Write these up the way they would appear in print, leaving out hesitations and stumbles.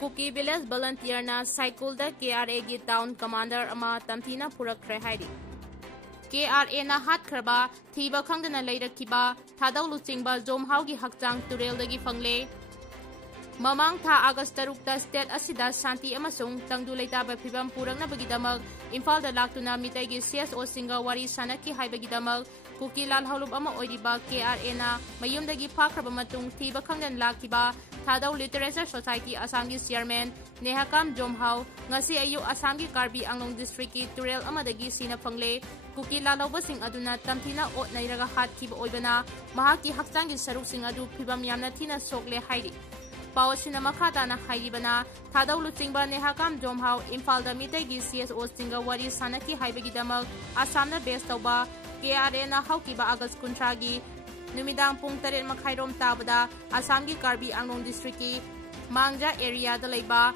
Kuki Village Volunteer na cycle da KRA gi Town Commander ama Tamthina Phurkkhre Thadou KRA na hat khraba thiba khangdana leirakhiba Thadou luchingba Jomhau gi hakchang turel dagi fangle Mamang tha August 3 ta state asida Shanti amasung tangdu leitaba phibam purakna bagidamak Imphal da laktuna mitai gi CSO singa wari sanaki haibagidamak Kuki lal haulup ama oiriba KRA na mayumdagi phakraba matung thiba khangdan lakhiba Thadou Literature Society Assam gi chairman Nehakam Jomhau ngasi ayu Assam gi Karbi Anglong district ki Turel amadagi sina phangle Kuki lalauba sing aduna Tamthina ot nairaga hat khiba oibana mahaki hakchang gi saruk sing adu phibam yamna thina sokle hairi Pawasina makata na hairibana Thadou luchingba Nehakam Jomhau Imphal da mitai gi CSO singa wari sanaki haibagi damak Assam na base tauba KRA na haukiba August 13 gi Numidang pung 7 makhairom tabada Assam gi Karbi Anglong district ki Mangja area da leiba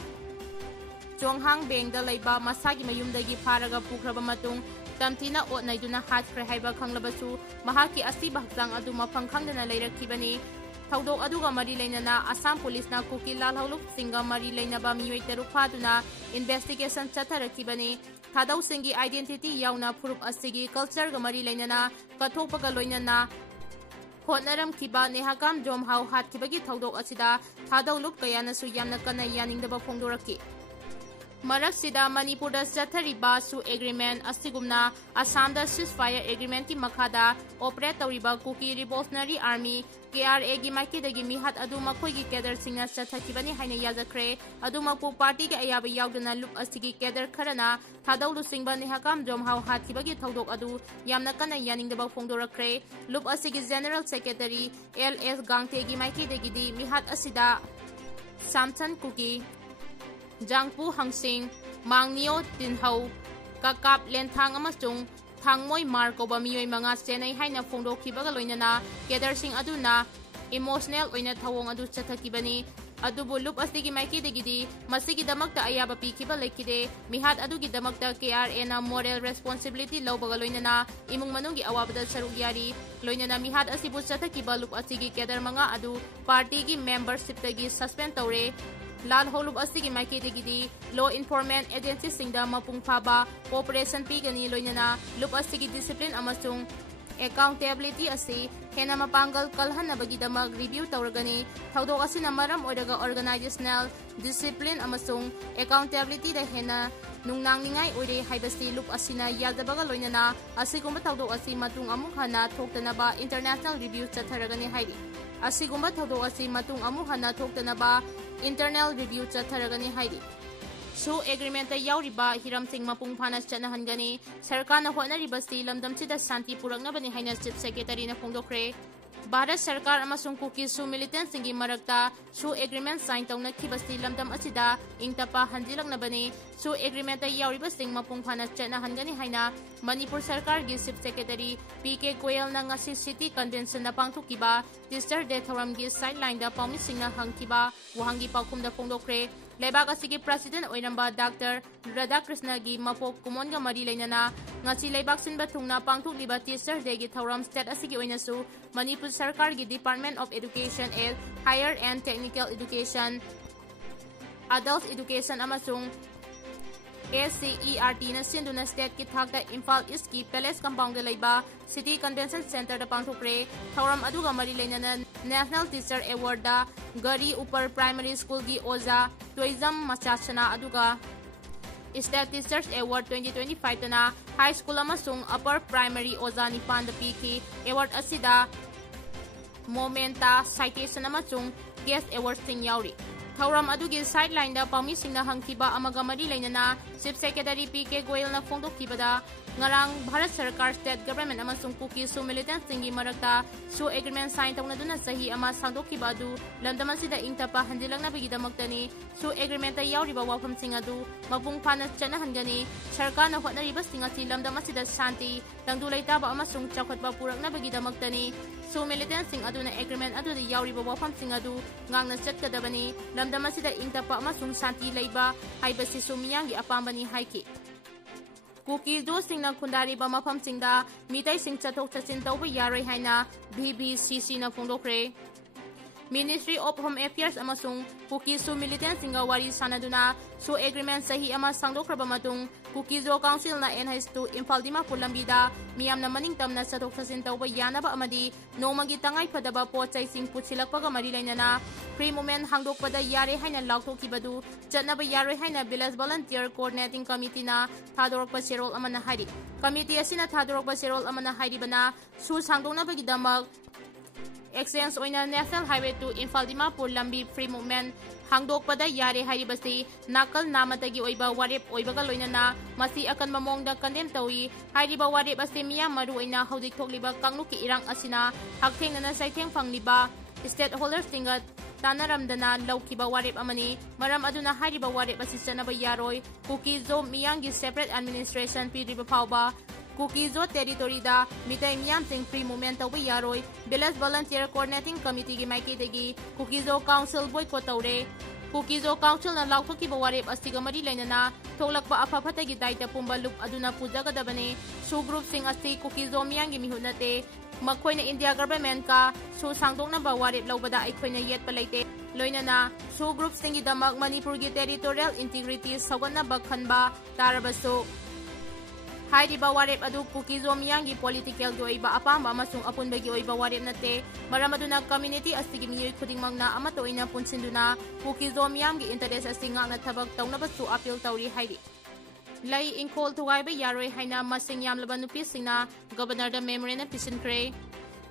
Chonghang Beng da leiba masagi mayumdagi pharaga pukhraba matung Tamthina ot naiduna hatkre haiba khanglabasu mahaki asiba hakchang adu mafang khangdana leirakhibani Thaudok aduga mari leinana Assam police na Kuki lal haulup singa mari leinaba miyoi teruk phaduna investigation chatharakibani Thadou singi identity yauna phurup asigi culture ga mari leinana kathokpaga loinana Hotnaram kiba Nehakam Jomhau hat kibagi thaudok asida Thadou lup kayana su yamna kana yaningdaba phongdoraki Marak sida Manipur da chathariba su agreement asigumna Assam da ceasefire agreement ki makhada operate tawriba Kuki Revolutionary Army KRA gi maikidagi mihat adu makhoi gi kader singna chathakibani haina yajakre adu mapu party gi ayaba yaudana lup asigi kader kharana Thadou lusingba Nehakam Jomhau hathibagi thaudok adu yamna kana yaningdaba phongdorakre lup asigi General Secretary LS Gangte gi maikidagi di mihat asida Samson Kuki Jangpu Hangsing Mangnio Tinhau Kakap Lenthang amasung Thangmoi Markoba miyoi manga senai haina phongdokhibaga loinana keder sing aduna emotional oina thawong adu chathakibani adubu lup asigi maikidegi masigi damakta ayaba pikhiba lekide mihat adugi damakta KRA na moral responsibility lawbaga loinana imung manungi awabada saruk yari loinana mihat asibu chathakiba lup asigi keder manga adu party gi membership tagi suspend tawre Lal holub asigi maikidegi law enforcement agency singda mapung phaba cooperation pigani loinana lup asigi discipline amasung accountability asi hena mapangal kalhana bagidamak review tawragani thaudok asina maram oiraga organizational discipline amasung accountability da hena nungnangningai oire haibasi lup asina yadabaga loinana asigumba thaudok asi matung amuk hana thoktanaba international review chatharagani hairi asigumba thaudok asi matung amuk hana thoktanaba internal review chatharagani hairi Su agreement ta yauriba hiram sing mapung phana chanahangani sarkar na honariba si lamdam chida shanti purakna bani haina chief secretary na phongdokre Bharat Sarkar amasung Kuki su militant singi marakta su agreement sign tawna khibasi lamdam asida ingtapa hanjilakna bani su agreement ta yauriba sing mapung phana chanahangani haina Manipur Sarkar gi chief secretary PK Goyal na ngasi city convention na pangthukiba teacher day thoram gi sideline da pawmi singna hangkiba wahangi pakhum da phongdokre Lebak asigi President Oinamba Dr. Radhakrishna gi mapok kumonga mari leinana ngasi lebak sinba thungna pangthuk liba teacher day gi thoram state asigi oinasu Manipur Sarkar gi Department of Education and Higher and Technical Education Adult Education amasung SCERT na sinduna state ki thakda Imphal East ki Palace Compound da leiba City Convention Center da pangthukre thoram aduga mari leinana National Teacher Award da Gari Upper Primary School gi Oza Tourism Machachana aduga State Teachers Award 2025 tana High School amasung Upper Primary Oza Nipan da piki award asida Momenta Citation amasung Guest Award sing yauri Thauram adugi sideline da pawmi singna hangkiba amaga mari leinana Chief Secretary PK Goyal na phongdokkibada ngarang Bharat Sarkar State Government amasung Kuki su militant singi marakta su agreement sign tawnaduna sahi ama sangdokkiba adu lamdam asida ingtapa hanjilakna bigidamaktani su agreement ta yauriba wafam sing adu mapung phana chanahangani sarkar na hotnariba singati lamdam asida shanti tangdu leitaba amasung chakhotba purakna bigidamaktani su militant sing aduna agreement adu da yauriba wafam sing adu ngangna chatkadabani lamdam asida ingtapa amasung shanti leiba haibasi su miyangi apambani haiki Kuki do singna khundari ba mafam singda mitai sing chathok chachin tawba yaroi haina BBCC na phongdokre Ministry of Home Affairs amasung Kukizo militant singa wari sanaduna su agreement sahi ama sangdokraba matung Kukizo Council na enhais-2 Imphal Dimapur lambida miyamna maningtamna satok sasin tawba yanaba amadi nomagi tangay padaba potsay sing putsilakpaga mari lainana free movement hangdokpada yare haina lauthokibadu chatnaba yare haina village volunteer coordinating committee na thadorokpa serol amana hari committee asina thadorokpa serol amana haribana su sangdoknabagidamag exchange oina National Highway to Imphal Dimapur lambi free movement hangdokpada yare haribasi nakal namatagi oiba warep oibaga loinana masi akan mamongda condemn tawi hariba warep ase miyam maru oina haudik thokliba kangluki irang asina hakthengna saitheng fangliba stakeholders tinga tanaramdana laukiba warep amani maram aduna hariba warep asi chanaba yaroi Kukizo miyangi separate administration piriba phawba Kukizo territory da mitai miyam sing free movement tawba yaroi village volunteer coordinating committee gi maiki degi Kukizo council boycott tawre Kukizo council na lauthokiba warep asiga mari lainana tholakpa afafatagi daita pumba loop aduna pujagadabane su group sing asi Kukizo miyangi mihunate makhoina India government ka su sangdoknaba warep lawbada aikhoina yetpa leite loinana su group singi damak Manipur gi territorial integrity sawanaba khanba tarabasu Hariba warep adu Kukizo miyangi political gi oiba apamba amasung apunbagi oiba warep nate maram aduna community asigi miyoi khudingmangna amato oina punsinduna Kukizo miyamgi interest asinga na thabak tawnabasu appeal tawri hairi Lai ingkol thuwaiba yaroi haina masing yamlaba nupi singna governor da memorandum pisinkre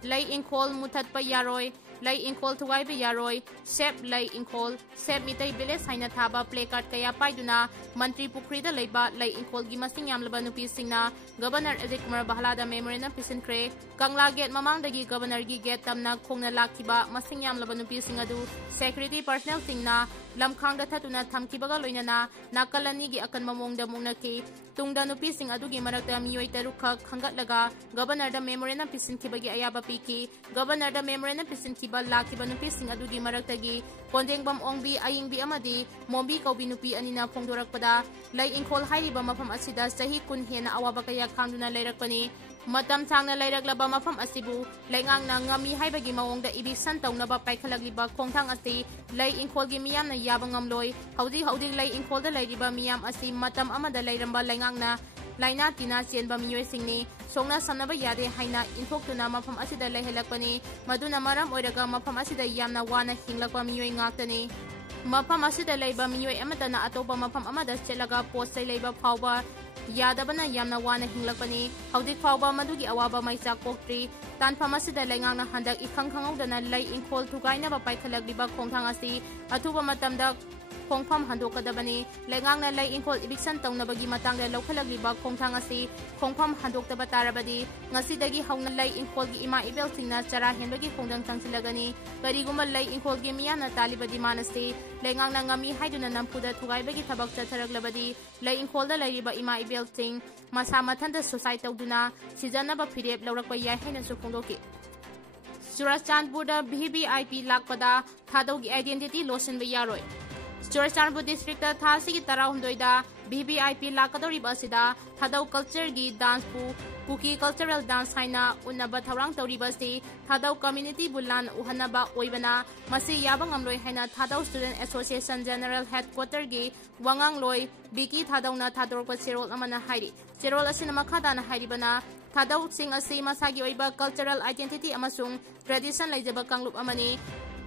Lai ingkol muthatpa yaroi Lai ingkol thuwaiba yaroi sep lai ingkol sep mitai village haina thaba placard kaya paiduna mantri Phurkkhre da leiba lai ingkol gi masing yamlaba nupi singna governor Ajit Kumar Bahala da memorandum pisinkre Kangla gate mamangdagi governor gi gate tamna khongna lakhiba masing yamlaba nupi singadu security personnel singna lamkhangda thatuna thamkibaga loinana nakalani gi akan mamongda mungnaki tungda nupi sing adugi marakta miyoi tarukha khangatlaga governor da memorandum pisinkibagi ayaba piki governor da memorandum pisinkiba lakiba nupi sing adugi maraktagi kondengbam ongbi ayingbi amadi mombi kaubi nupi anina phongdorakpada lai ingkol hairiba mafam asida sahi kun hena awaba kaya khangduna leirakpani matam sangna leiraklaba mafam asibu laingangna ngami haibagi mawongda ibisan tawnaba paikhalakliba khongthang asi lai ingkol gi miyamna yaba ngamloi haudi lai ingkol da leiriba miyam asi matam amada leiramba laingangna laina tina chenba miyoi singni songna samnaba yade haina inthokuna mafam asida lehelakpani maduna maram oiraga mafam asida yamna wana hinglakpa miyoi ngaktani mafam asida leiba miyoi amatana atopa mafam amada chelaga postai leiba phawba yadabana yamna wana hinglakpani haudik phawba madugi awaba maisa koktri tanpham asida laingangna handak ikhang khangawdana lai ingkol thugainaba paikhalakliba khongthang asi athuba matamda khongpham handokadabani laingangna lai ingkol eviction tawnabagi matangda laukhalakliba khongthang asi khongpham handoktaba tarabadi ngasidagi hauna lai ingkol gi ima ibel singna chara henbagi khongdang changsilagani kariguma lai ingkol gi miyana talibadi manasi laingangna ngami haiduna nampuda thugaibagi thabak chatharaklabadi lai ingkol da laiba ima ibel sing masa mathanda society tawduna sijanaba phirep laurakpa yai haina su khongdoki Churachandpur da VVIP lakpada Thadou gi identity losenba yaroi Churachandpur district da thasigi tarahundoi da VVIP lakadori basida Thadou culture gi dance pu Kuki cultural dance haina unaba thaurang tori basi Thadou community bulan uhanaba oibana masi yabang amloi haina Thadou student association general headquarter gi wangang loi Biki Thadou na thadorpa serol amana hairi serol asina makhada na hairibana Thadou sing asi masagi oiba cultural identity amasung tradition laijaba kanglup amani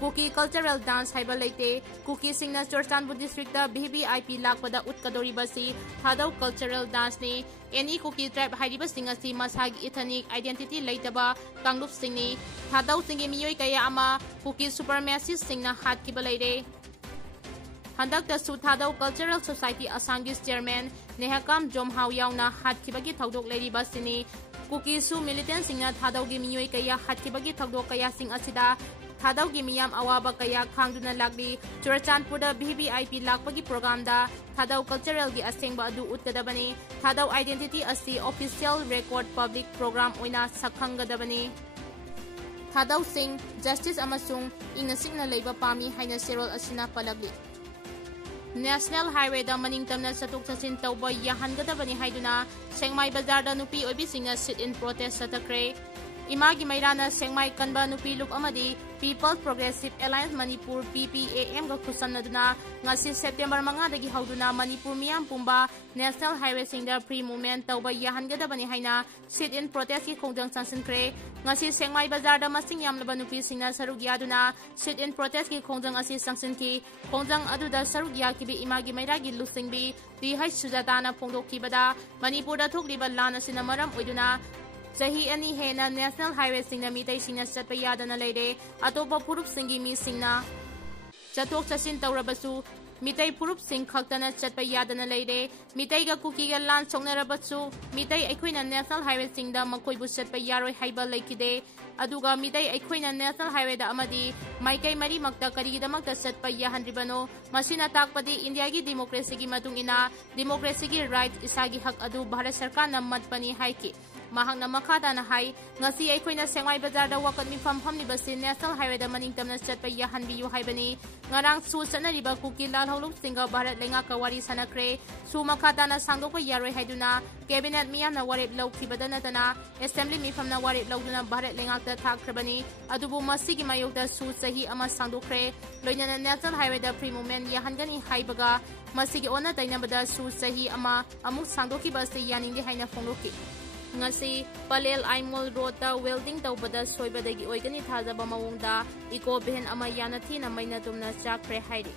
Kuki cultural dance haiba leite Kuki singna Churachandpur district da VVIP lakpada utkadori basi Thadou cultural dance ni any Kuki tribe haiba sing asi masagi ethnic identity leitaba kanglup singni Thadou singi miyoi kaya ama Kuki supremacy singna hat kiba leire Handak da su Thadou Cultural Society Assangis Chairman Nehakam Jomhau yauna hat kibagi thaudok leiri basini Kuki su militant singna Thadou gi miyoi kaya hat kibagi thaudok kaya sing asida Thadou gi miyam awaba kaya khangduna lagli Churachandpur da VVIP lakpagi program da Thadou Cultural gi asengba adu utkadabani Thadou identity asi official record public program oina sakhanggadabani Thadou sing justice amasung ingasingna leiba pami haina serol asina palagli National Highway da maningtamna satuk sasin tawba yahangadabani haiduna Sengmai Bazar da nupi oibisingna sit in protest sa Twkhre Imagi Mairana Sengmai Kanba Nupi Luk Amadi People Progressive Alliance Manipur PPAM ga khusamnaduna ngasi September manga dagi hauduna Manipur miyam pumba National Highway singda free movement tauba yahangadabani haina sit in protest ki khongdang sansinkhre ngasi Sengmai bazar da masing yamlaba nupi singna saruk yaduna sit in protest ki khongdang asi sangsinki khongdang aduda saruk yakibi Imagi Mairagi lusingbi di hai sujatana phongdokki bada Manipur da thokliba lan asina maram oiduna Sahi ani Henna National Highway singna mitai singna chatpa yadana leire atopa purup singi mi singna chatok chasin tawrabasu mitai purup sing khaktana chatpa yadana leire mitai ga kuki ga lan songnarabasu mitai aikhoina National Highway singda makoibu chatpa yaroi haiba leikide aduga mitai aikhoina National Highway da amadi maikai mari makta karigidamakta chatpa yahandribano masina takpadi India gi democracy gi matungina democracy gi right isagi hak adu Bharat Sarkar na matpani haiki Mahangna makata na hai ngasi aikhoina Sengmai bazar da wakat mi famni basi National Highway da maningtamna chatpa yahanbi yu haibani ngarang su sanariba kuki lal holuk singa Bharat lenga ka wari sanakre su makata na sangdokpa yaroi haiduna cabinet miyamna warip lawkhibada natana assembly mi famna warip lawduna Bharat lenga ta thakhrabani adubu masigi mayokda su sahi ama sangdokre loinana National Highway da free movement yahangani haibaga masigi ona tainabada su sahi ama amuk sangdoki basi yaningdi haina phongloki ngasi Palel Aimol Road ta welding tawbada soibadagi oigani thajaba mawongda eco ben ama yana thina maina tumna chakre hairi